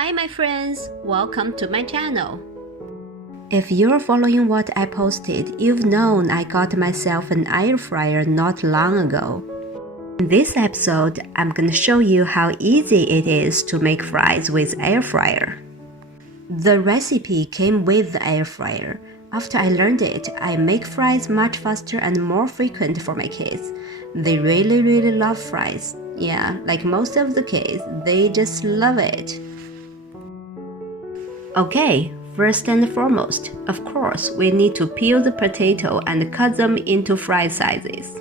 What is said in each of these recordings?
Hi my friends, welcome to my channel. If you're following what I posted, you've known I got myself an air fryer not long ago. In this episode, I'm gonna show you how easy it is to make fries with air fryer. The recipe came with the air fryer. After I learned it, I make fries much faster and more frequent for my kids. They really love fries. Yeah, like most of the kids, they just love it. Okay, first and foremost, of course, we need to peel the potato and cut them into fry sizes.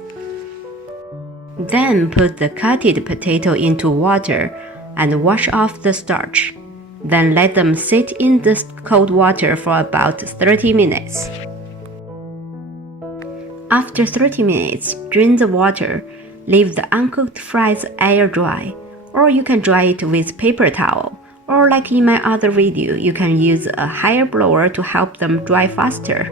Then put the cutted potato into water and wash off the starch. Then let them sit in the cold water for about 30 minutes. After 30 minutes, drain the water. Leave the uncooked fries air dry, or you can dry it with paper towel. Or like in my other video, you can use a hair blower to help them dry faster.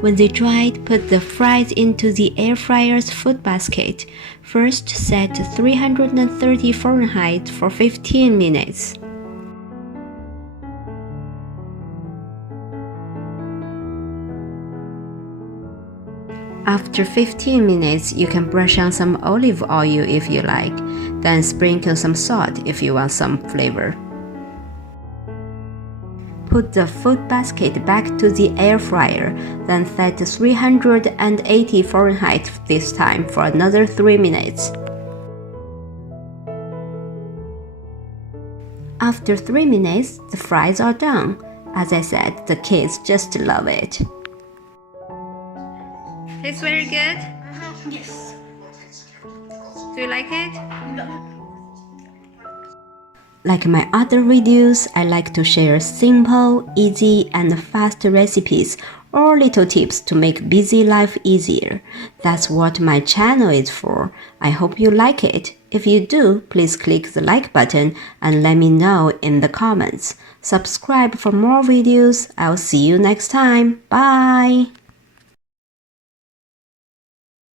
When they dried, put the fries into the air fryer's food basket. First set 330 Fahrenheit for 15 minutes. After 15 minutes, you can brush on some olive oil if you like, then sprinkle some salt if you want some flavor. Put the food basket back to the air fryer, then set 380 Fahrenheit this time for another 3 minutes. After 3 minutes, the fries are done. As I said, the kids just love it. Tastes very good? Yes. Do you like it? No. Like my other videos, I like to share simple, easy, and fast recipes or little tips to make busy life easier. That's what my channel is for. I hope you like it. If you do, please click the like button and let me know in the comments. Subscribe for more videos. I'll see you next time. Bye!